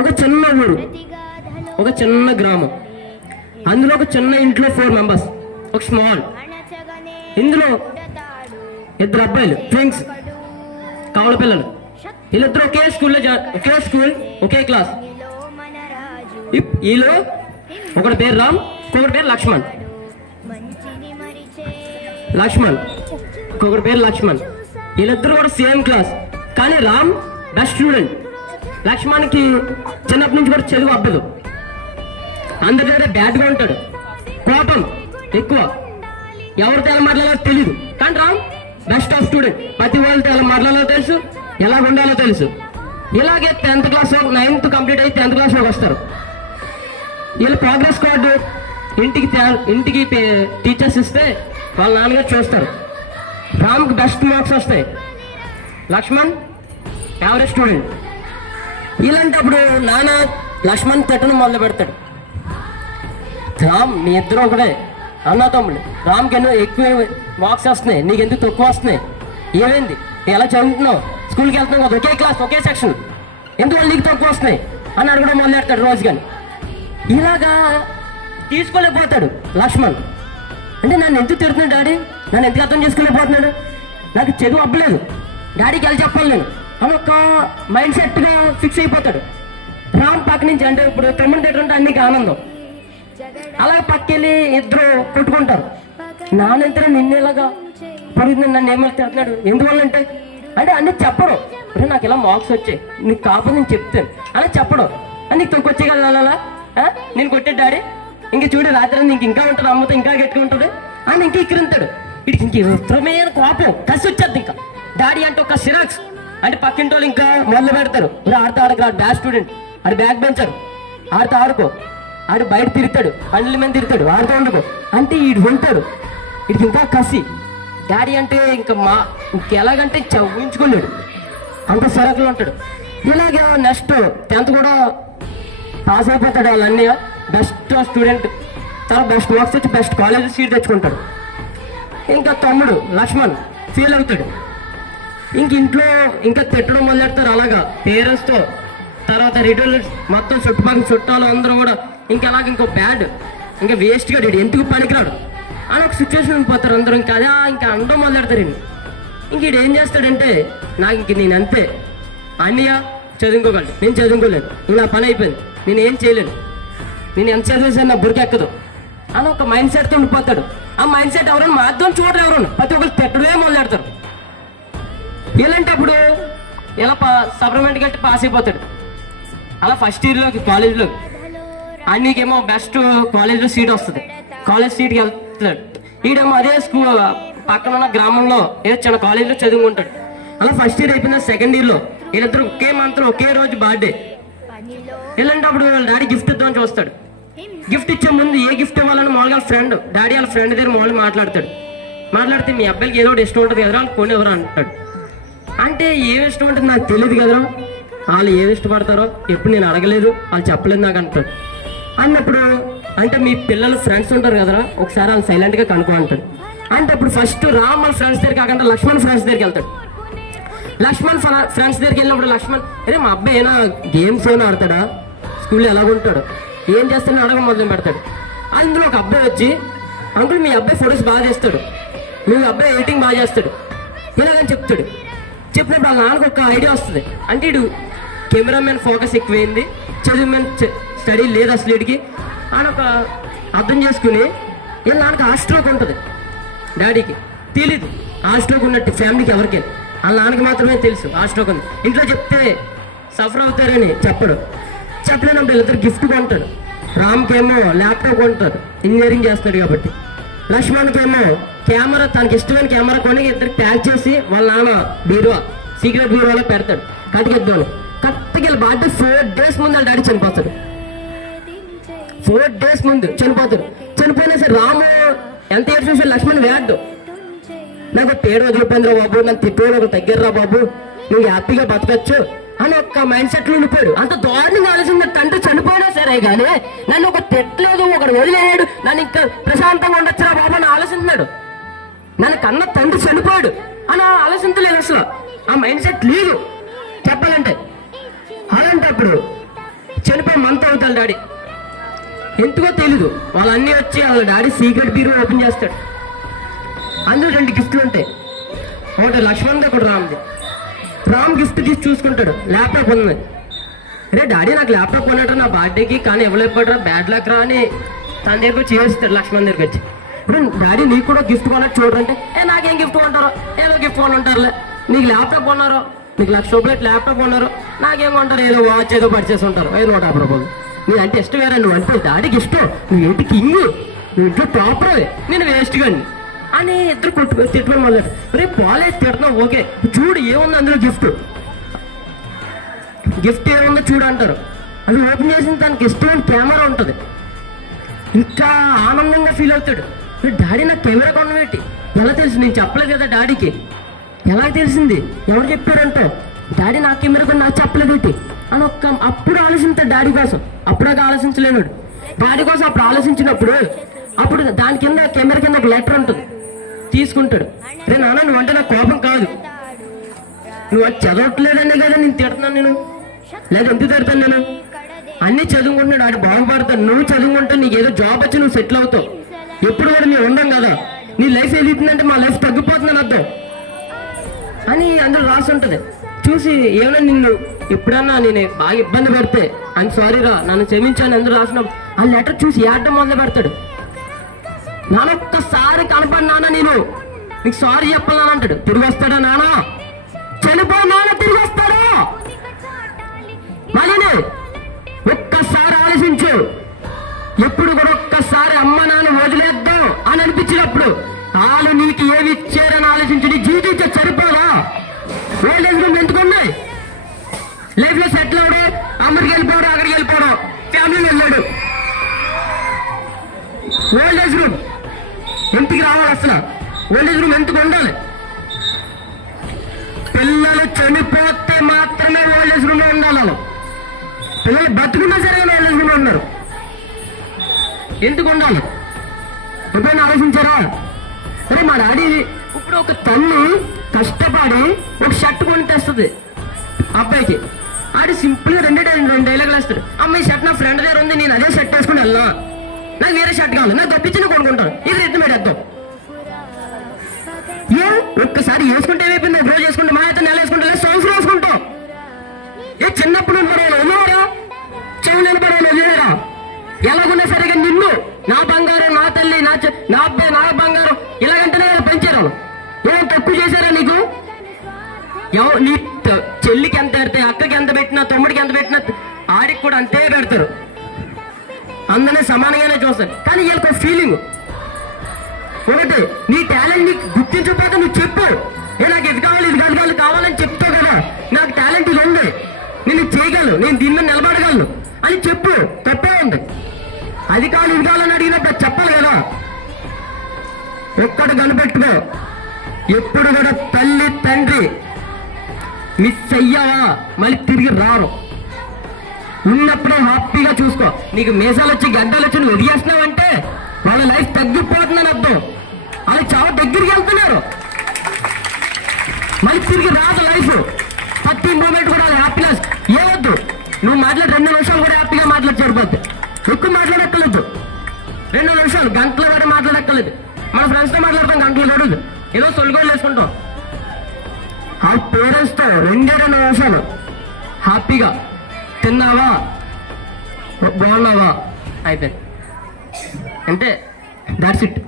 ఒక చిన్న ఊరు, ఒక చిన్న గ్రామం, అందులో ఒక చిన్న ఇంట్లో 4 మెంబర్స్, ఒక స్మాల్. ఇందులో 2 అబ్బాయిలు, ట్విన్స్, కవల పిల్లలు. వీళ్ళిద్దరు ఒకే స్కూల్, ఒకే క్లాస్. వీళ్ళు ఒకటి పేరు రామ్, ఇంకొకటి పేరు లక్ష్మణ్. ఇంకొకటి పేరు లక్ష్మణ్. వీళ్ళిద్దరు కూడా సేమ్ క్లాస్. కానీ రామ్ బెస్ట్ స్టూడెంట్. లక్ష్మణ్కి చిన్నప్పటి నుంచి కూడా చదువు అబ్బదు, అందరి దగ్గర బ్యాడ్గా ఉంటాడు, కోపం ఎక్కువ, ఎవరితో ఎలా మాట్లాడాలో తెలియదు. కానీ రామ్ బెస్ట్ ఆఫ్ స్టూడెంట్, ప్రతి వాళ్ళతో ఎలా మాట్లాడాలో తెలుసు, ఎలా ఉండాలో తెలుసు. ఇలాగే 10th క్లాస్, 9th కంప్లీట్ అయ్యి 10th క్లాస్లోకి వస్తారు. వీళ్ళు ప్రోగ్రెస్ కార్డు ఇంటికి టీచర్స్ ఇస్తే వాళ్ళ నాన్నగారు చూస్తారు. రామ్కి బెస్ట్ మార్క్స్ వస్తాయి, లక్ష్మణ్ యావరేజ్ స్టూడెంట్. ఇలాంటప్పుడు నాన్న లక్ష్మణ్ తిట్టడం మొదలు పెడతాడు. రామ్ మీ ఇద్దరు ఒకటే అన్న తమ్ముడు, రామ్కి ఎన్నో ఎక్కువ మార్క్స్ వస్తున్నాయి, నీకు ఎందుకు తక్కువ వస్తున్నాయి, ఏమైంది, ఎలా చదువుతున్నావు, స్కూల్కి వెళ్తున్నావు కదా, ఒకే క్లాస్ ఒకే సెక్షన్, ఎందుకు నీకు తక్కువ వస్తున్నాయి అని అడగడం మొదలు పెడతాడు రోజు. కానీ ఇలాగా తీసుకోలేకపోతాడు లక్ష్మణ్. అంటే నన్ను ఎందుకు తిడుతున్నాడు డాడీ, నన్ను ఎందుకు అర్థం చేసుకోలేకపోతున్నాడు, నాకు చదువు అవ్వలేదు, డాడీకి వెళ్ళి చెప్పాలి నేను అని ఒక మైండ్ సెట్గా ఫిక్స్ అయిపోతాడు. రామ్ పక్క నుంచి, అంటే ఇప్పుడు తమ్ముడు తిట్టుంటే అన్నికి ఆనందం, అలా పక్కెళ్ళి ఇద్దరు కొట్టుకుంటారు. నాన్నెంతలో నిన్నేలాగా పొరుగుతుంది, నన్ను ఏమో తిడుతున్నాడు, ఎందువల్లంటే అంటే అన్నీ చెప్పడం, అంటే నాకు ఇలా మార్క్స్ వచ్చాయి, నీకు కాకపోతే నేను చెప్తాను అలా చెప్పడం, అని నీకు తొక్కొచ్చేయగల నేను కొట్టే డాడీ, ఇంక చూడు రాత్రి నీకు ఇంకా ఉంటుంది, అమ్మతో ఇంకా గట్టిగా ఉంటుంది అని ఇంకా ఎక్కిరింతాడు. వీడికి ఇంక ఉత్తరమైన కోపం కసి వచ్చేది. ఇంకా డాడీ అంటే ఒక సిరాక్స్, అంటే పక్కింటి వాళ్ళు ఇంకా మొదలు పెడతారు, ఆడితే ఆడకు, బ్యాడ్ స్టూడెంట్, ఆడు బ్యాక్ బెంచర్, ఆడితే ఆడుకో, ఆడు బయట తిరుగుతాడు, పండ్ల మీద తిరుగుతాడు, ఆడుతూ వండుకో అంటే వీడు ఉంటాడు. వీడికి ఇంకా కసి. డాడీ అంటే ఇంకెలాగంటే ఊహించుకోలేడు, అంత సరకులు ఉంటాడు. ఇలాగే నెక్స్ట్ 10th కూడా పాస్ అయిపోతాడు. వాళ్ళన్నీ బెస్ట్ స్టూడెంట్, చాలా బెస్ట్ మార్క్స్ వచ్చి బెస్ట్ కాలేజ్ సీట్ తెచ్చుకుంటాడు. ఇంకా తమ్ముడు లక్ష్మణ్ ఫెయిల్ అవుతాడు. ఇంట్లో ఇంకా తిట్టడం మొదలెడతారు. అలాగా పేరెంట్స్తో, తర్వాత రిలేటివ్స్, మొత్తం చుట్టుపక్కల చుట్టాలు అందరూ కూడా ఇంకా అలాగ ఇంకో బ్యాడ్, ఇంకా వేస్ట్గా డేడు, ఎందుకు పనికిరాడు అని ఒక సిచ్యువేషన్ వెళ్ళిపోతారు అందరూ. ఇంకా అదే ఇంకా అనడం మొదలెడతారు. ఇంక వీడు ఏం చేస్తాడంటే, నాకు ఇంక నేను అంతే, అన్నయ్య చదువుకోగలడు, నేను చదువుకోలేను, నా పని అయిపోయింది, నేను ఏం చేయలేను, నేను ఎంత చదివేసాను నా బుర్రెక్కదు అని ఒక మైండ్ సెట్తో ఉండిపోతాడు. ఆ మైండ్ సెట్ ఎవరైనా మాత్రం చూడరు, ఎవరైనా ప్రతి ఒక్కరు తిట్టడమే మొదలెడతారు. ఇలాంటప్పుడు ఇలా సప్లిమెంట్కి వెళ్తే పాస్ అయిపోతాడు. అలా ఫస్ట్ ఇయర్లోకి కాలేజ్లోకి అన్నికేమో బెస్ట్ కాలేజ్లో సీట్ వస్తుంది, కాలేజ్ సీట్కి వెళ్తాడు. ఈడేమో అదే స్కూల్ పక్కన ఉన్న గ్రామంలో ఏదో చిన్న కాలేజ్లో చదువుకుంటాడు. అలా ఫస్ట్ ఇయర్ అయిపోయిన సెకండ్ ఇయర్లో వీళ్ళిద్దరు ఒకే మంత్రం ఒకే రోజు బర్త్డే. ఇలాంటప్పుడు వాళ్ళ డాడీ గిఫ్ట్ ఇద్దామని చూస్తాడు. గిఫ్ట్ ఇచ్చే ముందు ఏ గిఫ్ట్ ఇవ్వాలని మామూలుగా ఫ్రెండ్, డాడీ వాళ్ళ ఫ్రెండ్ దగ్గర మామూలుగా మాట్లాడితే మీ అబ్బాయికి ఏదో ఒకటి ఇష్టం ఉంటుంది కదరా, వాళ్ళు కొని ఎవరు అంటాడు. అంటే ఏమి ఇష్టం ఉంటుంది నాకు తెలియదు కదరా, వాళ్ళు ఏమి ఇష్టపడతారో ఎప్పుడు నేను అడగలేదు, వాళ్ళు చెప్పలేదు నాకు అంటాడు. అన్నప్పుడు అంటే మీ పిల్లలు ఫ్రెండ్స్ ఉంటారు కదరా, ఒకసారి వాళ్ళు సైలెంట్గా కనుక్కో అంటాడు. అంటే అప్పుడు ఫస్ట్ రామ్ వాళ్ళ ఫ్రెండ్స్ దగ్గర కాకుండా లక్ష్మణ్ ఫ్రెండ్స్ దగ్గరికి వెళ్తాడు. లక్ష్మణ్ ఫ్రెండ్స్ దగ్గరికి వెళ్ళినప్పుడు లక్ష్మణ్, అరే మా అబ్బాయి ఏమైనా గేమ్స్ ఏమైనా ఆడతాడా, స్కూల్లో ఎలాగుంటాడు, ఏం చేస్తాడని అడగ మొదలు పెడతాడు. అందులో ఒక అబ్బాయి వచ్చి, అంకుల్ మీ అబ్బాయి ఫొటోస్ బాగా చేస్తాడు, మీ అబ్బాయి ఎడిటింగ్ బాగా చేస్తాడు ఇలాగని చెప్తాడు. చెప్పినప్పుడు వాళ్ళ నాన్నకు ఒక ఐడియా వస్తుంది. అంటే ఇడు కెమెరామెన్ ఫోకస్ ఎక్కువైంది, చదువు మీద స్టడీ లేదు అసలు వీడికి అని ఒక అర్థం చేసుకుని, వీళ్ళ నాన్నకి హాస్ట్రోక్ ఉంటుంది, డాడీకి తెలీదు హాస్ట్రోక్ ఉన్నట్టు, ఫ్యామిలీకి ఎవరికైనా, వాళ్ళ నాన్నకి మాత్రమే తెలుసు హాస్ట్రోక్ ఉంది. ఇంట్లో చెప్తే సఫర్ అవుతారని చెప్పలేనప్పుడు వీళ్ళిద్దరు గిఫ్ట్ కొంటాడు. రామ్కి ఏమో ల్యాప్టాప్ కొంటాడు, ఇంజనీరింగ్ చేస్తాడు కాబట్టి. లక్ష్మణ్కి ఏమో కెమెరా, తనకి ఇష్టమైన కెమెరా కొని ఇద్దరికి ప్యాక్ చేసి వాళ్ళ నాన్న బీరువా, సీక్రెట్ బీరువాలో పెడతాడు. కట్టుకెద్దాను కరెక్ట్గా బర్త్డే 4 days ముందు వాళ్ళ డాడీ చనిపోతాడు. 4 days ముందు చనిపోయినా సరే రాము ఎంత ఏడు చూసి లక్ష్మణ్ వేడ్డు, నాకు పేరు వదిలిపోయిందిరా బాబు, నన్ను తిప్పేవాడు ఒక తగ్గారా బాబు, నువ్వు హ్యాపీగా బతకచ్చు అని ఒక మైండ్ సెట్లో ఉండిపోయాడు. అంత దారుణంగా ఆలోచించిన తండ్రి చనిపోయినా సరే కానీ నన్ను ఒక తిట్టలేదు, ఒకడు వదిలేయాడు, నన్ను ఇంకా ప్రశాంతంగా ఉండొచ్చురా బాబు అని ఆలోచిస్తున్నాడు. నన్ను కన్న తండ్రి చనిపోయాడు అని ఆలోచించలేదు, అసలు ఆ మైండ్ సెట్ లేదు చెప్పాలంటే. అలాంటప్పుడు చనిపోయి మంత్ అవుతాడు డాడీ. ఎందుకో తెలీదు, వాళ్ళన్నీ వచ్చి వాళ్ళ డాడీ సీక్రెట్ బీరో ఓపెన్ చేస్తాడు. అందులో 2 గిఫ్ట్లు ఉంటాయి, ఒకటి లక్ష్మణ్ది ఒకటి రామ్ది. రామ్ గిఫ్ట్ తీసి చూసుకుంటాడు, ల్యాప్టాప్ ఉంది. అరే డాడీ నాకు ల్యాప్టాప్ కొన్నాడు నా బర్త్డేకి, కానీ ఇవ్వలేకపోయాడు, బ్యాడ్ లక్ రా అని తన దగ్గరకు వచ్చి చేస్తాడు. లక్ష్మణ్ దగ్గరికి వచ్చి, ఇప్పుడు డాడీ నీకు కూడా గిఫ్ట్ కొన్నట్టు చూడంటే, నాకేం గిఫ్ట్ కొంటారో, ఏదో గిఫ్ట్ కొని ఉంటారులే, నీకు ల్యాప్టాప్ కొన్నారో, నీకు ₹1,00,000 ల్యాప్టాప్ కొన్నారు, నాకేం కొంటారు, ఏదో వాచ్ ఏదో పర్చేసి ఉంటారు, ₹150. నీ అంటే ఇష్టం వేరే, నువ్వు అంటే డాడీకి ఇష్టం, నువ్వు ఏంటి కింగ్, నువ్వు ఇంట్లో టాపర్, నేను వేస్ట్ కానీ అని ఇద్దరు తిట్టుకుని మొదలెట్టు. రేపు కాలేజ్ తిడుతున్నావు ఓకే, చూడు ఏముంది అందులో గిఫ్ట్ ఏముందో చూడు అంటారు. అది ఓపెన్ చేసిన తనకి ఇష్టమైన కెమెరా ఉంటుంది. ఇంకా ఆనందంగా ఫీల్ అవుతాడు. డాడీ నాకు కెమెరా కొనవేటి, ఎలా తెలుసు, నేను చెప్పలేదు కదా డాడీకి, ఎలా తెలిసింది, ఎవరు చెప్పారంటే, డాడీ నా కెమెరా కొని నాకు చెప్పలేదేటి అని అప్పుడు ఆలోచిస్తాడు డాడీ కోసం. అప్పుడాక ఆలోచించలేనాడు డాడీ కోసం. అప్పుడు ఆలోచించినప్పుడు అప్పుడు దాని కింద కెమెరా కింద ఒక లెటర్ ఉంటుంది, తీసుకుంటాడు. రే నాన్న నువ్వంటే నాకు కోపం కాదు, నువ్వు అది చదవట్లేదనే కదా నేను తిడుతున్నాను, నేను లేదా ఎందుకు తిడతాను, నేను అన్నీ చదువుకుంటున్నాడు, ఆడు బాగుపడతాను, నువ్వు చదువుకుంటే నీకు ఏదో జాబ్ వచ్చి నువ్వు సెటిల్ అవుతావు, ఎప్పుడు కూడా మేము ఉండం కదా, నీ లైఫ్ ఎదుగుతుందంటే మా లైఫ్ తగ్గిపోతుందని అర్థం అని అందులో రాసి ఉంటుంది. చూసి ఏమైనా నిన్ను ఎప్పుడన్నా నేను బాగా ఇబ్బంది పెడితే అని సారీ రా నన్ను క్షమించాను ఎందుకు రాసినప్పుడు ఆ లెటర్ చూసి ఏడడం మొదలు పెడతాడు. నాన్న ఒక్కసారి కనపడి నాన్న నేను నీకు సారీ చెప్పాలని అంటాడు. తిరిగి వస్తాడా నాన్న, చనిపో నాన్న తిరిగి వస్తాడా, మళ్ళీ ఒక్కసారి ఆలోచించు. ఎప్పుడు కూడా ఒక్కసారి అమ్మ నాన్న వదిలేద్దాం అని అనిపించినప్పుడు వాళ్ళు నీకు ఏమి ఇచ్చారని ఆలోచించి నీ జీవితం ఇచ్చే సరిపోదా. ఓల్డ్ ఏజ్ రూమ్ ఎందుకున్నాయి, లైఫ్ లో సెటిల్ అవడం, అమ్మడికి వెళ్ళిపోవడం, అక్కడికి వెళ్ళిపోవడం, ఫ్యామిలీలో వెళ్ళాడు. ఓల్డ్ ఏజ్ రూమ్ ఎందుకు రావాలి, అసలు ఓల్డ్ ఏజ్ రూమ్ ఎందుకు ఉండాలి? పిల్లలు చనిపోతే మాత్రమే ఓల్డ్ ఏజ్ రూమ్ లో ఉండాలి. వాళ్ళు పిల్లలు బతుకున్నా సరే ఓల్డ్ ఏజ్ రూమ్ లో ఉన్నారు. ఎందుకు ఉండాలి ఎప్పుడైనా ఆలోచించారా? సరే మా డాడీ ఇప్పుడు ఒక తల్లి కష్టపడి ఒక షర్ట్ కొని తెస్తుంది అబ్బాయికి, ఆడి సింపుల్గా 2 డైలాగులు వేస్తాడు. అమ్మాయి షర్ట్ నా ఫ్రెండ్ దగ్గర ఉంది, నేను అదే షర్ట్ వేసుకుని వెళ్ళా, నాకు వేరే షర్ట్ కావాలి, నాకు తప్పించి నేను కొనుక్కుంటాను, ఇది ఎత్తు మీద వేద్దాం. ఏ ఒక్కసారి వేసుకుంటే ఏమైపోయింది, రోజు వేసుకుంటే మా అయితే నెల వేసుకుంటే సంవత్సరం వేసుకుంటాం. ఏ చిన్నప్పుడు వదిలేరా, చెవులు పడవాలి వదిలేరా, ఎలాగున్నా సరిగా నిన్ను నా బంగారం, నా తల్లి, నా అబ్బాయి, నా బంగారం ఇలాగంటేనే పెంచారు. ఏం తక్కువ చేశారా నీకు? నీ చెల్లికి ఎంత పెడితే, అక్కకి ఎంత పెట్టినా, తమ్ముడికి ఎంత పెట్టినా ఆడికి కూడా అంతే పెడతారు. అందరినీ సమానంగానే చూస్తారు. కానీ వీళ్ళకి ఒక ఫీలింగ్ ఒకటి, నీ టాలెంట్ నీకు గుర్తించకపోతే నువ్వు చెప్పు, నాకు ఇది కావాలి, ఇది కాదు కావాలని చెప్తావు కదా, నాకు టాలెంట్ ఇది ఉంది, నేను ఇది చేయగలను, నేను దీని మీద నిలబడగలను అని చెప్పు, తప్పే ఉంది. అది కావాలి ఇది కావాలని అడిగినప్పుడు చెప్పాలి కదా. ఒక్కటి కనిపెట్టుకో, ఎప్పుడు కూడా తల్లి తండ్రి మిస్ అయ్యావా మళ్ళీ తిరిగి రారు. ఉన్నప్పుడే హ్యాపీగా చూసుకో. నీకు మీసాలు వచ్చి గడ్డలు వచ్చి నువ్వు ఎదిగేస్తున్నావంటే వాళ్ళ లైఫ్ తగ్గిపోతుందని అర్థం. అది చాలా దగ్గరికి వెళ్తున్నారు, మళ్ళీ తిరిగి రాదు లైఫ్. ప్రతి మూమెంట్ కూడా హ్యాపీనెస్ ఏవద్దు. నువ్వు మాట్లాడి 2 నిమిషాలు కూడా హ్యాపీగా మాట్లాడి సరిపోద్ది. ఎక్కువ మాట్లాడక్కర్లేదు, 2 నిమిషాలు గంటల వాడి మాట్లాడక్కర్లేదు. మన ఫ్రెండ్స్తో మాట్లాడతాం గంటలు గడుదు, ఏదో సొల్గోలు వేసుకుంటాం. ఆ పేరెంట్స్తో 2 నిమిషాలు హ్యాపీగా తిన్నావా, బాగున్నావా, అయిపోయింది అంటే దాట్స్ ఇట్.